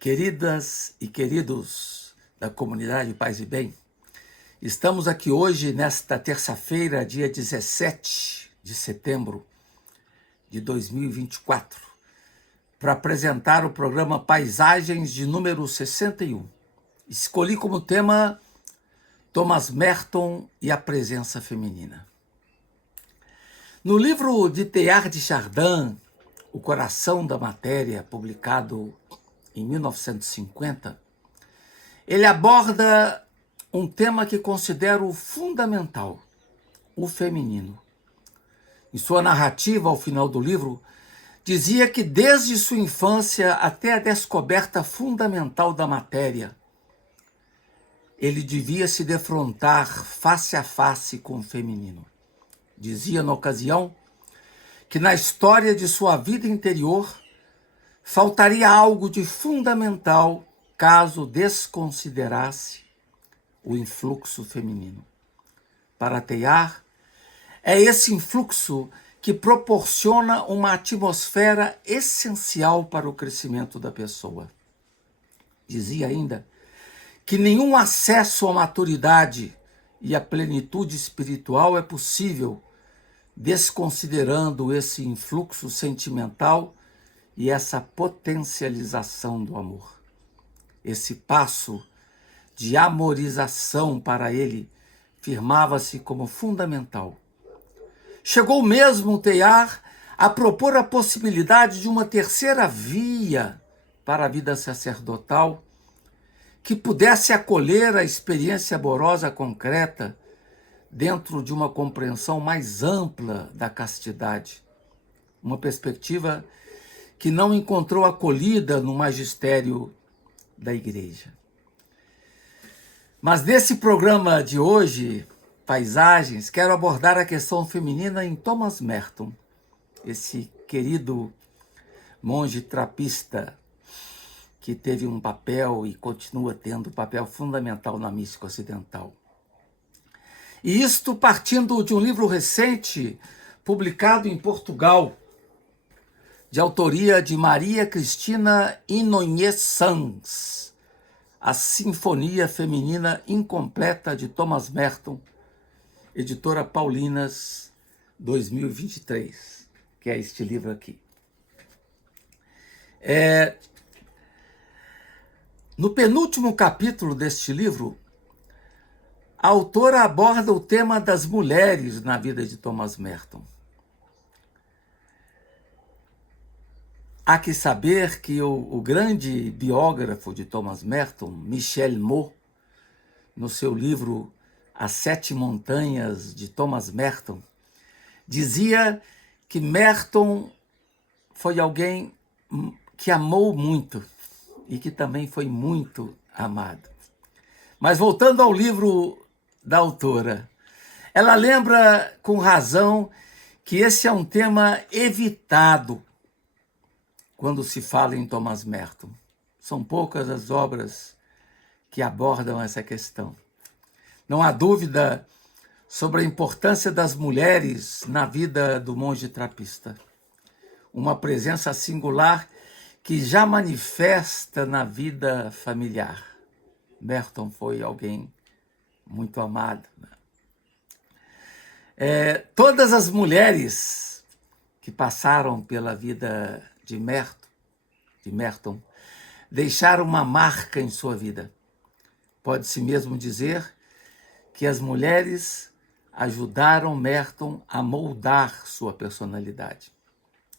Queridas e queridos da comunidade Paz e Bem, estamos aqui hoje, nesta terça-feira, dia 17 de setembro de 2024, para apresentar o programa Paisagens de número 61. Escolhi como tema Thomas Merton e a presença feminina. No livro de Teilhard de Chardin, O Coração da Matéria, publicado em 1950, ele aborda um tema que considero fundamental, o feminino. Em sua narrativa, ao final do livro, dizia que desde sua infância até a descoberta fundamental da matéria, ele devia se defrontar face a face com o feminino. Dizia na ocasião que na história de sua vida interior faltaria algo de fundamental caso desconsiderasse o influxo feminino. Para Teilhard, é esse influxo que proporciona uma atmosfera essencial para o crescimento da pessoa. Dizia ainda que nenhum acesso à maturidade e à plenitude espiritual é possível desconsiderando esse influxo sentimental e essa potencialização do amor. Esse passo de amorização para ele firmava-se como fundamental. Chegou mesmo Teilhard a propor a possibilidade de uma terceira via para a vida sacerdotal que pudesse acolher a experiência amorosa concreta dentro de uma compreensão mais ampla da castidade. Uma perspectiva que não encontrou acolhida no magistério da Igreja. Mas nesse programa de hoje, Paisagens, quero abordar a questão feminina em Thomas Merton, esse querido monge trapista que teve um papel e continua tendo um papel fundamental na mística ocidental. E isto partindo de um livro recente, publicado em Portugal, de autoria de Maria Cristina Inonhez Sanz, A Sinfonia Feminina Incompleta de Thomas Merton, editora Paulinas, 2023, que é este livro aqui. No penúltimo capítulo deste livro, a autora aborda o tema das mulheres na vida de Thomas Merton. Há que saber que o grande biógrafo de Thomas Merton, Michel Moe, no seu livro As Sete Montanhas de Thomas Merton, dizia que Merton foi alguém que amou muito e que também foi muito amado. Mas voltando ao livro da autora, ela lembra com razão que esse é um tema evitado quando se fala em Thomas Merton. São poucas as obras que abordam essa questão. Não há dúvida sobre a importância das mulheres na vida do monge trapista. Uma presença singular que já manifesta na vida familiar. Merton foi alguém muito amado. Todas as mulheres que passaram pela vida de Merton, deixaram uma marca em sua vida. Pode-se mesmo dizer que as mulheres ajudaram Merton a moldar sua personalidade.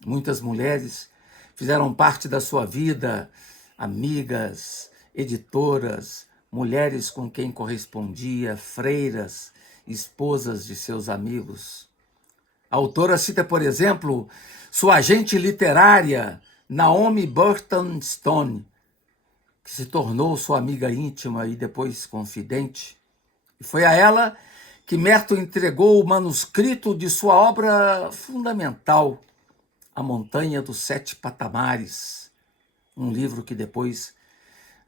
Muitas mulheres fizeram parte da sua vida, amigas, editoras, mulheres com quem correspondia, freiras, esposas de seus amigos. A autora cita, por exemplo, sua agente literária, Naomi Burton Stone, que se tornou sua amiga íntima e depois confidente. E foi a ela que Merton entregou o manuscrito de sua obra fundamental, A Montanha dos Sete Patamares, um livro que depois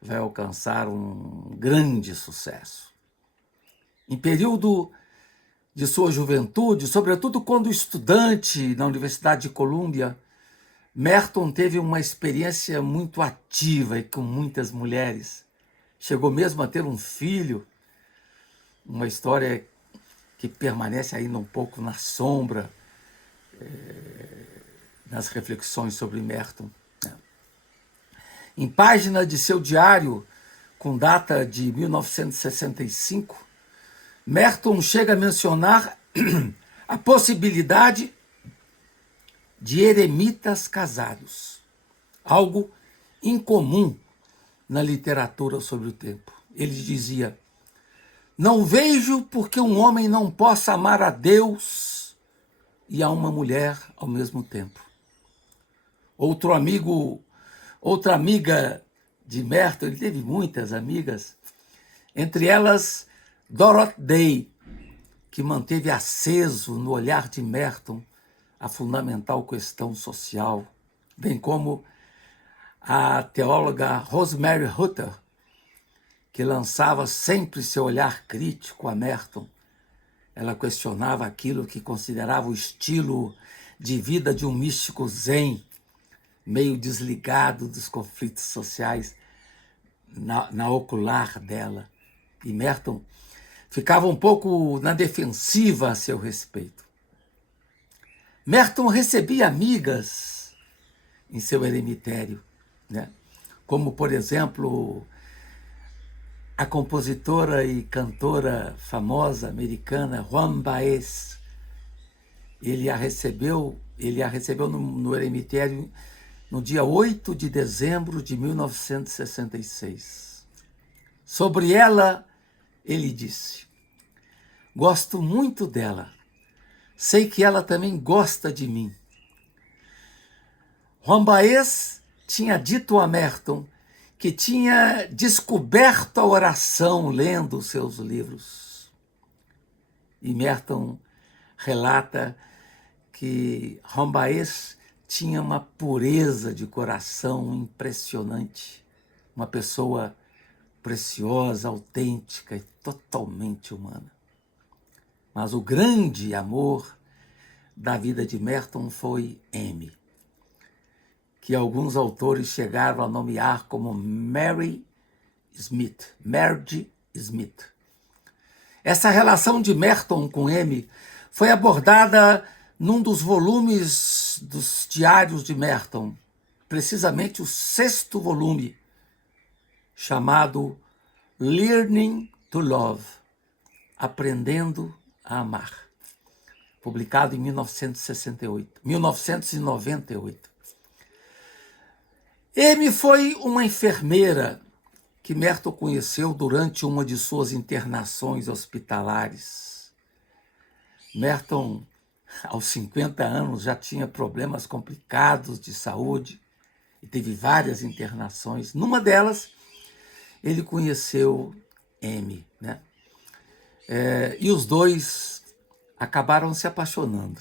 vai alcançar um grande sucesso. Em período de sua juventude, sobretudo quando estudante na Universidade de Colômbia, Merton teve uma experiência muito ativa e com muitas mulheres. Chegou mesmo a ter um filho, uma história que permanece ainda um pouco na sombra, nas reflexões sobre Merton. Em página de seu diário, com data de 1965, Merton chega a mencionar a possibilidade de eremitas casados, algo incomum na literatura sobre o tempo. Ele dizia: não vejo por que um homem não possa amar a Deus e a uma mulher ao mesmo tempo. Outra amiga de Merton, ele teve muitas amigas, entre elas Dorothy Day, que manteve aceso no olhar de Merton a fundamental questão social, bem como a teóloga Rosemary Hutter, que lançava sempre seu olhar crítico a Merton. Ela questionava aquilo que considerava o estilo de vida de um místico zen, meio desligado dos conflitos sociais na ocular dela. E Merton ficava um pouco na defensiva a seu respeito. Merton recebia amigas em seu eremitério, né? Como, por exemplo, a compositora e cantora famosa americana Joan Baez. Ele a recebeu no eremitério no dia 8 de dezembro de 1966. Sobre ela, ele disse: gosto muito dela. Sei que ela também gosta de mim. Joan Baez tinha dito a Merton que tinha descoberto a oração lendo seus livros. E Merton relata que Joan Baez tinha uma pureza de coração impressionante, uma pessoa preciosa, autêntica e totalmente humana. Mas o grande amor da vida de Merton foi Amy, que alguns autores chegaram a nomear como Margie Smith. Essa relação de Merton com Amy foi abordada num dos volumes dos diários de Merton, precisamente o 6º volume, chamado Learning to Love, Aprendendo a Amar, publicado em 1998. Amy foi uma enfermeira que Merton conheceu durante uma de suas internações hospitalares. Merton, aos 50 anos, já tinha problemas complicados de saúde e teve várias internações. Numa delas, ele conheceu Amy, né? E os dois acabaram se apaixonando.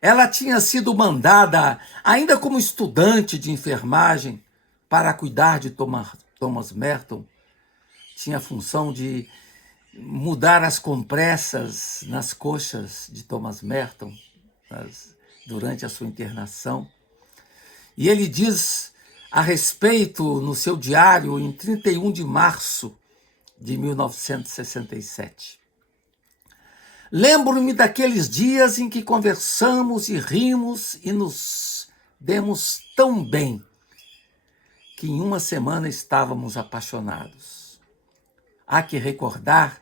Ela tinha sido mandada, ainda como estudante de enfermagem, para cuidar de Thomas Merton. Tinha a função de mudar as compressas nas coxas de Thomas Merton durante a sua internação. E ele diz a respeito no seu diário, em 31 de março de 1967. Lembro-me daqueles dias em que conversamos e rimos e nos demos tão bem que em uma semana estávamos apaixonados. Há que recordar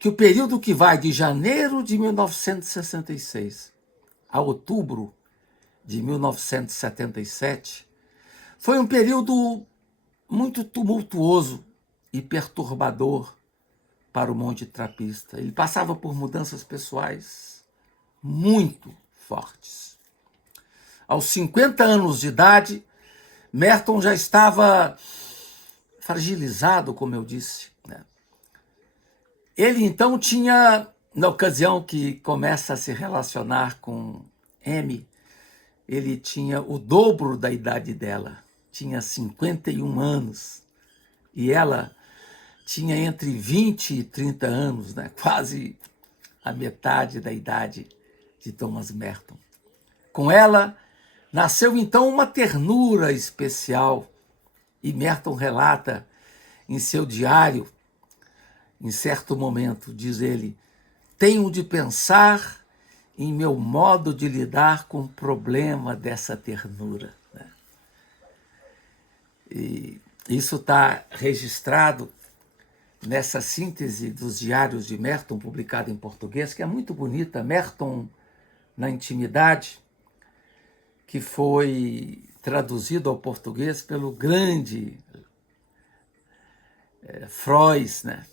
que o período que vai de janeiro de 1966 a outubro de 1977 foi um período muito tumultuoso e perturbador para o Monte Trapista. Ele passava por mudanças pessoais muito fortes. Aos 50 anos de idade, Merton já estava fragilizado, como eu disse, né? Ele, então, tinha, na ocasião que começa a se relacionar com Amy, ele tinha o dobro da idade dela, tinha 51 anos, e ela tinha entre 20 e 30 anos, né? Quase a metade da idade de Thomas Merton. Com ela, Nasceu então uma ternura especial, e Merton relata em seu diário, em certo momento, diz ele: tenho de pensar em meu modo de lidar com o problema dessa ternura. E isso está registrado nessa síntese dos diários de Merton, publicada em português, que é muito bonita, Merton na Intimidade, que foi traduzido ao português pelo grande Frois, né?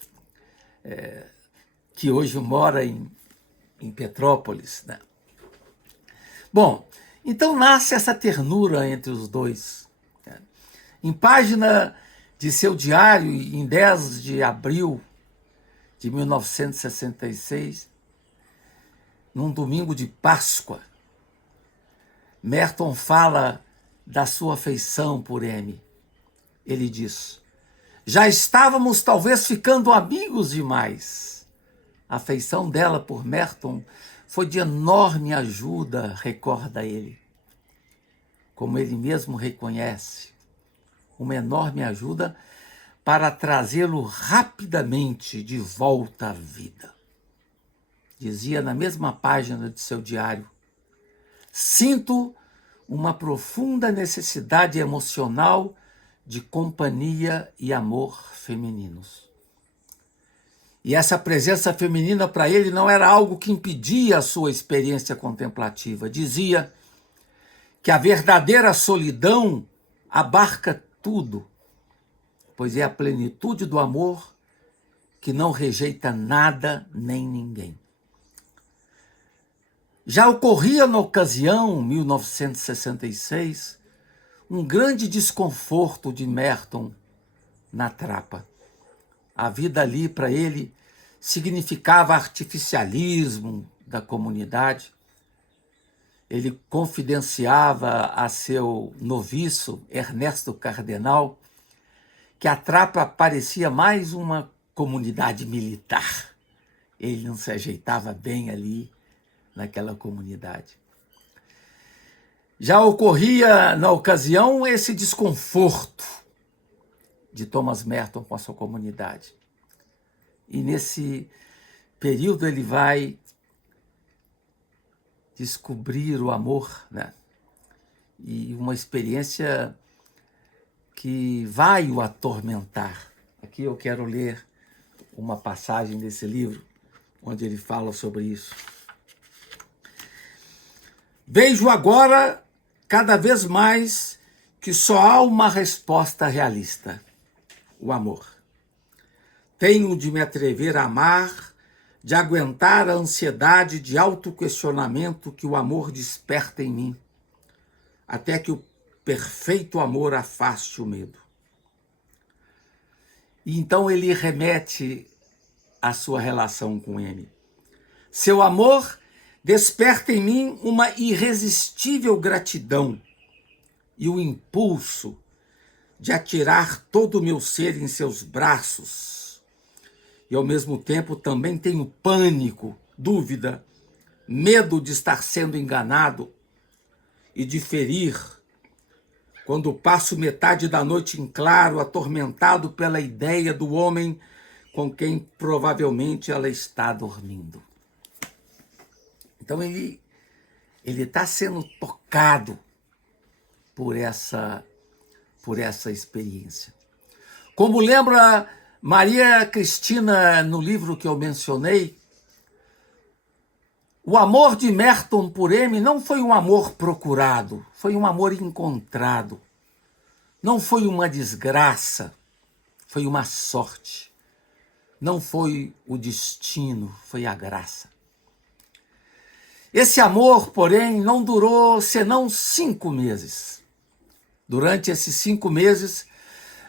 Que hoje mora em Petrópolis. Né? Bom, então nasce essa ternura entre os dois. Né? Em página de seu diário, em 10 de abril de 1966, num domingo de Páscoa, Merton fala da sua afeição por M. Ele diz: já estávamos talvez ficando amigos demais. A afeição dela por Merton foi de enorme ajuda, recorda ele. Como ele mesmo reconhece, uma enorme ajuda para trazê-lo rapidamente de volta à vida. Dizia na mesma página de seu diário: sinto uma profunda necessidade emocional de companhia e amor femininos. E essa presença feminina para ele não era algo que impedia a sua experiência contemplativa. Dizia que a verdadeira solidão abarca tudo, pois é a plenitude do amor que não rejeita nada nem ninguém. Já ocorria na ocasião, 1966, um grande desconforto de Merton na Trapa. A vida ali, para ele, significava artificialismo da comunidade. Ele confidenciava a seu noviço, Ernesto Cardenal, que a Trapa parecia mais uma comunidade militar. Ele não se ajeitava bem ali naquela comunidade. Já ocorria, na ocasião, esse desconforto de Thomas Merton com a sua comunidade. E nesse período ele vai descobrir o amor, né? E uma experiência que vai o atormentar. Aqui eu quero ler uma passagem desse livro, onde ele fala sobre isso. Vejo agora, cada vez mais, que só há uma resposta realista: o amor. Tenho de me atrever a amar, de aguentar a ansiedade de autoquestionamento que o amor desperta em mim, até que o perfeito amor afaste o medo. E então ele remete à sua relação com ele. Seu amor desperta em mim uma irresistível gratidão e o impulso de atirar todo o meu ser em seus braços. E ao mesmo tempo também tenho pânico, dúvida, medo de estar sendo enganado e de ferir, quando passo metade da noite em claro, atormentado pela ideia do homem com quem provavelmente ela está dormindo. Então ele está sendo tocado por essa experiência. Como lembra Maria Cristina no livro que eu mencionei, o amor de Merton por M não foi um amor procurado, foi um amor encontrado. Não foi uma desgraça, foi uma sorte. Não foi o destino, foi a graça. Esse amor, porém, não durou senão 5 meses. Durante esses 5 meses,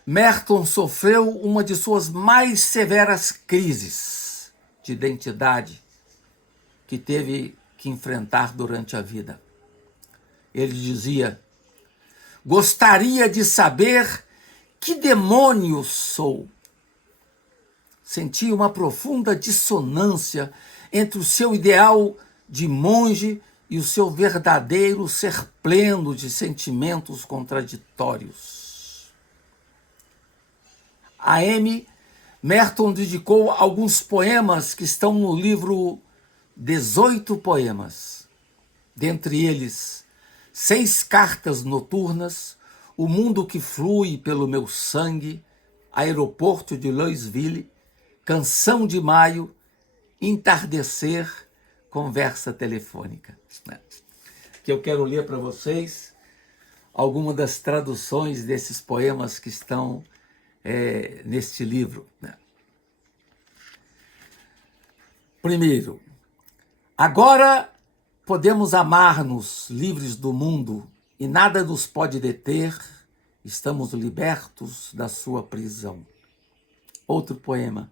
Merton sofreu uma de suas mais severas crises de identidade que teve que enfrentar durante a vida. Ele dizia: gostaria de saber que demônio sou. Sentia uma profunda dissonância entre o seu ideal de monge e o seu verdadeiro ser pleno de sentimentos contraditórios. A Amy Merton dedicou alguns poemas que estão no livro 18 poemas. Dentre eles, 6 cartas noturnas, O mundo que flui pelo meu sangue, Aeroporto de Louisville, Canção de Maio, Entardecer, Conversa Telefônica. Que eu quero ler para vocês algumas das traduções desses poemas que estão neste livro. Primeiro, agora podemos amar-nos livres do mundo e nada nos pode deter, estamos libertos da sua prisão. Outro poema.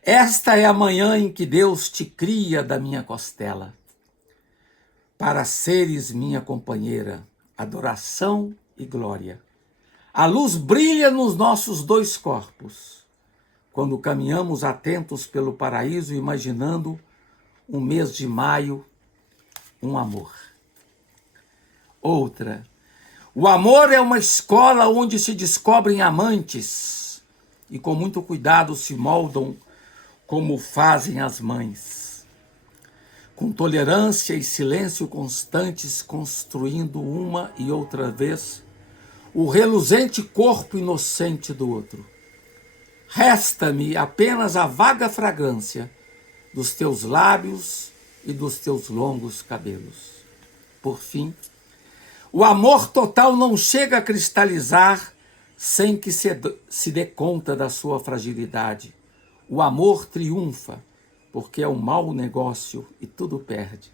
Esta é a manhã em que Deus te cria da minha costela, para seres minha companheira, adoração e glória. A luz brilha nos nossos 2 corpos, quando caminhamos atentos pelo paraíso, imaginando um mês de maio, um amor. Outra. O amor é uma escola onde se descobrem amantes e com muito cuidado se moldam como fazem as mães. Com tolerância e silêncio constantes, construindo uma e outra vez o reluzente corpo inocente do outro. Resta-me apenas a vaga fragrância dos teus lábios e dos teus longos cabelos. Por fim, o amor total não chega a cristalizar sem que se dê conta da sua fragilidade. O amor triunfa, porque é um mau negócio e tudo perde.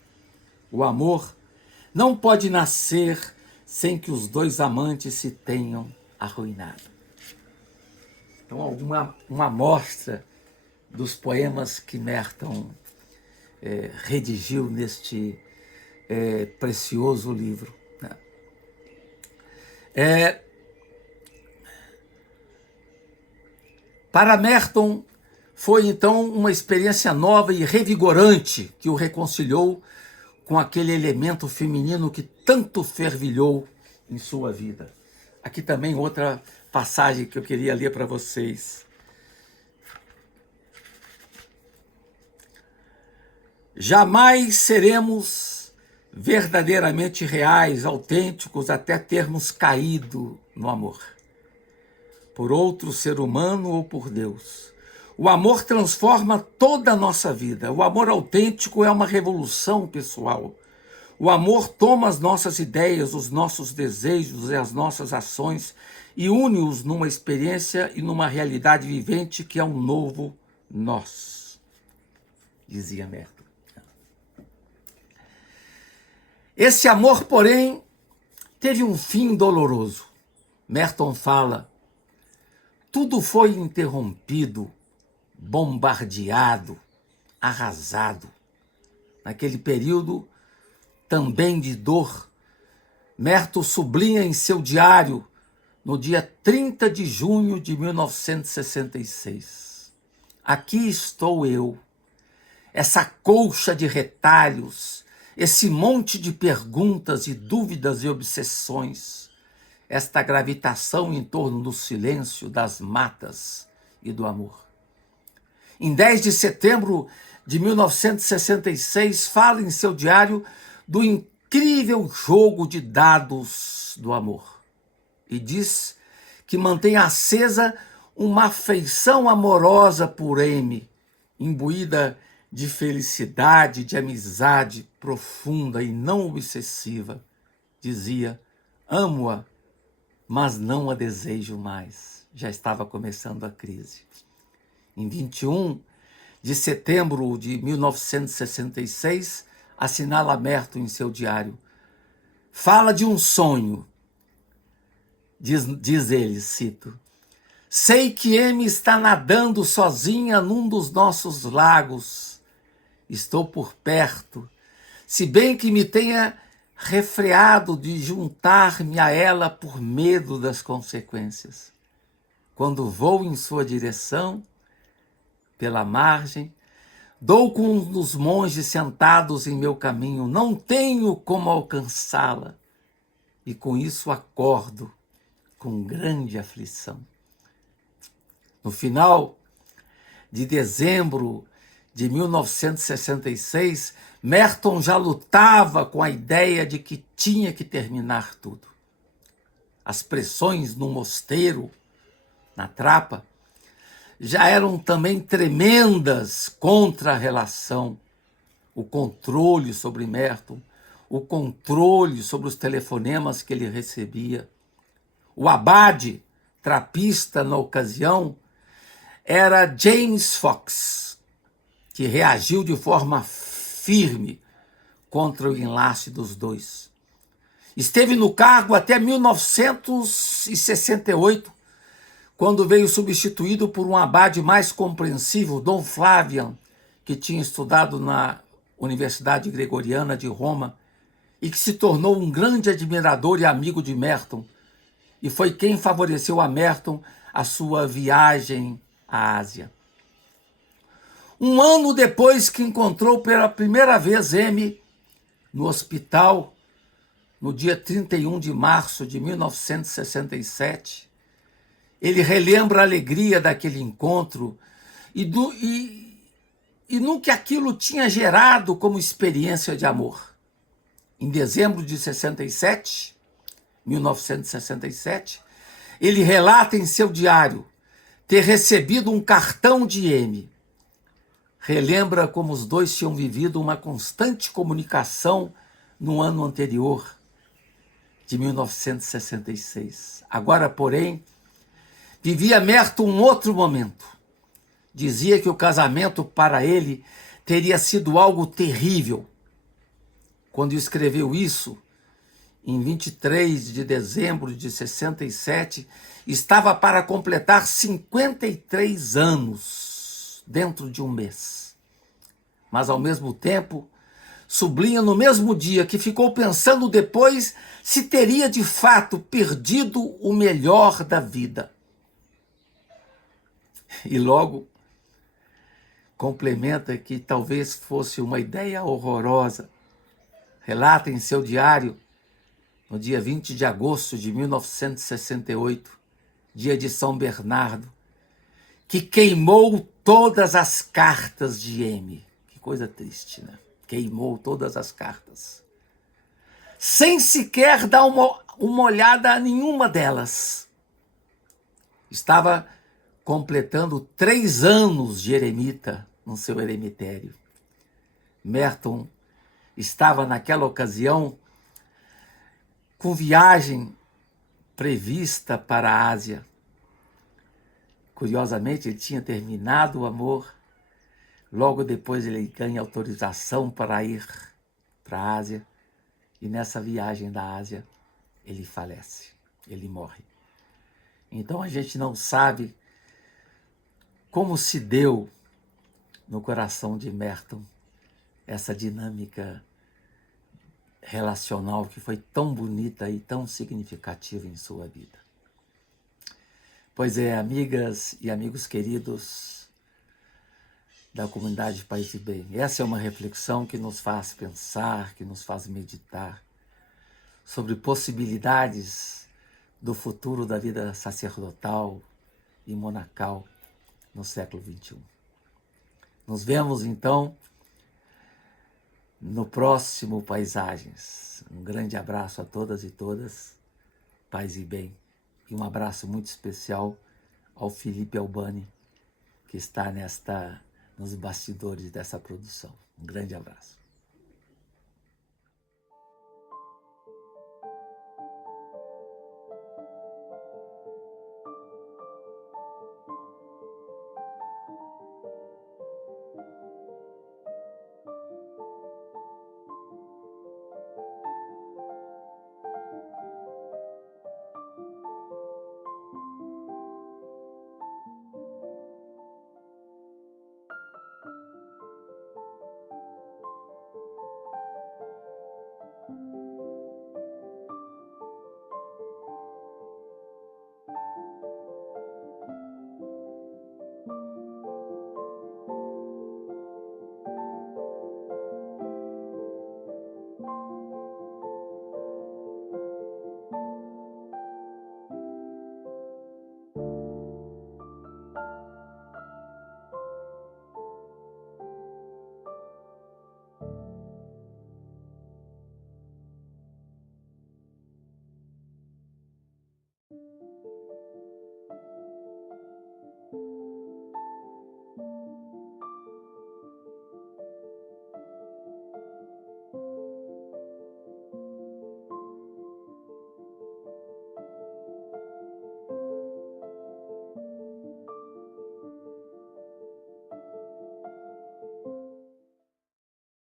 O amor não pode nascer sem que os 2 amantes se tenham arruinado. Então, uma amostra dos poemas que Merton redigiu neste precioso livro. Para Merton, foi então uma experiência nova e revigorante que o reconciliou com aquele elemento feminino que tanto fervilhou em sua vida. Aqui também outra passagem que eu queria ler para vocês. Jamais seremos verdadeiramente reais, autênticos, até termos caído no amor, por outro ser humano ou por Deus. O amor transforma toda a nossa vida. O amor autêntico é uma revolução pessoal. O amor toma as nossas ideias, os nossos desejos e as nossas ações e une-os numa experiência e numa realidade vivente que é um novo nós, dizia Merton. Esse amor, porém, teve um fim doloroso. Merton fala: tudo foi interrompido, bombardeado, arrasado. Naquele período também de dor, Merton sublinha em seu diário, no dia 30 de junho de 1966. Aqui estou eu, essa colcha de retalhos, esse monte de perguntas e dúvidas e obsessões, esta gravitação em torno do silêncio, das matas e do amor. Em 10 de setembro de 1966, fala em seu diário do incrível jogo de dados do amor e diz que mantém acesa uma afeição amorosa por Amy, imbuída de felicidade, de amizade profunda e não obsessiva. Dizia: amo-a, mas não a desejo mais. Já estava começando a crise. Em 21 de setembro de 1966, assinala Merton em seu diário. Fala de um sonho. Diz ele, cito: sei que Amy está nadando sozinha num dos nossos lagos. Estou por perto, se bem que me tenha refreado de juntar-me a ela por medo das consequências. Quando vou em sua direção, pela margem, Dou com um dos monges sentados em meu caminho, não tenho como alcançá-la, e com isso acordo com grande aflição. No final de dezembro de 1966, Merton já lutava com a ideia de que tinha que terminar tudo. As pressões no mosteiro, na Trapa, já eram também tremendas contra a relação, o controle sobre Merton, o controle sobre os telefonemas que ele recebia. O abade, trapista na ocasião, era James Fox, que reagiu de forma firme contra o enlace dos dois. Esteve no cargo até 1968, quando veio substituído por um abade mais compreensivo, Dom Flavian, que tinha estudado na Universidade Gregoriana de Roma e que se tornou um grande admirador e amigo de Merton, e foi quem favoreceu a Merton a sua viagem à Ásia. Um ano depois que encontrou pela primeira vez M no hospital, no dia 31 de março de 1967, ele relembra a alegria daquele encontro e no que aquilo tinha gerado como experiência de amor. Em dezembro de 1967, ele relata em seu diário ter recebido um cartão de M. Relembra como os dois tinham vivido uma constante comunicação no ano anterior, de 1966. Agora, porém, vivia Merton um outro momento. Dizia que o casamento para ele teria sido algo terrível. Quando escreveu isso, em 23 de dezembro de 67, estava para completar 53 anos, dentro de um mês. Mas, ao mesmo tempo, sublinha no mesmo dia que ficou pensando depois se teria de fato perdido o melhor da vida. E logo complementa que talvez fosse uma ideia horrorosa. Relata em seu diário, no dia 20 de agosto de 1968, dia de São Bernardo, que queimou todas as cartas de M. Que coisa triste, né? Queimou todas as cartas, sem sequer dar uma olhada a nenhuma delas. Estava completando 3 anos de eremita no seu eremitério. Merton estava naquela ocasião com viagem prevista para a Ásia. Curiosamente, ele tinha terminado o amor. Logo depois ele ganha autorização para ir para a Ásia. E nessa viagem da Ásia, ele falece, ele morre. Então a gente não sabe como se deu no coração de Merton essa dinâmica relacional que foi tão bonita e tão significativa em sua vida. Pois é, amigas e amigos queridos da comunidade Paz e Bem, essa é uma reflexão que nos faz pensar, que nos faz meditar sobre possibilidades do futuro da vida sacerdotal e monacal no século XXI. Nos vemos, então, no próximo Paisagens. Um grande abraço a todas e todas, paz e bem. E um abraço muito especial ao Felipe Albani, que está nos bastidores dessa produção. Um grande abraço.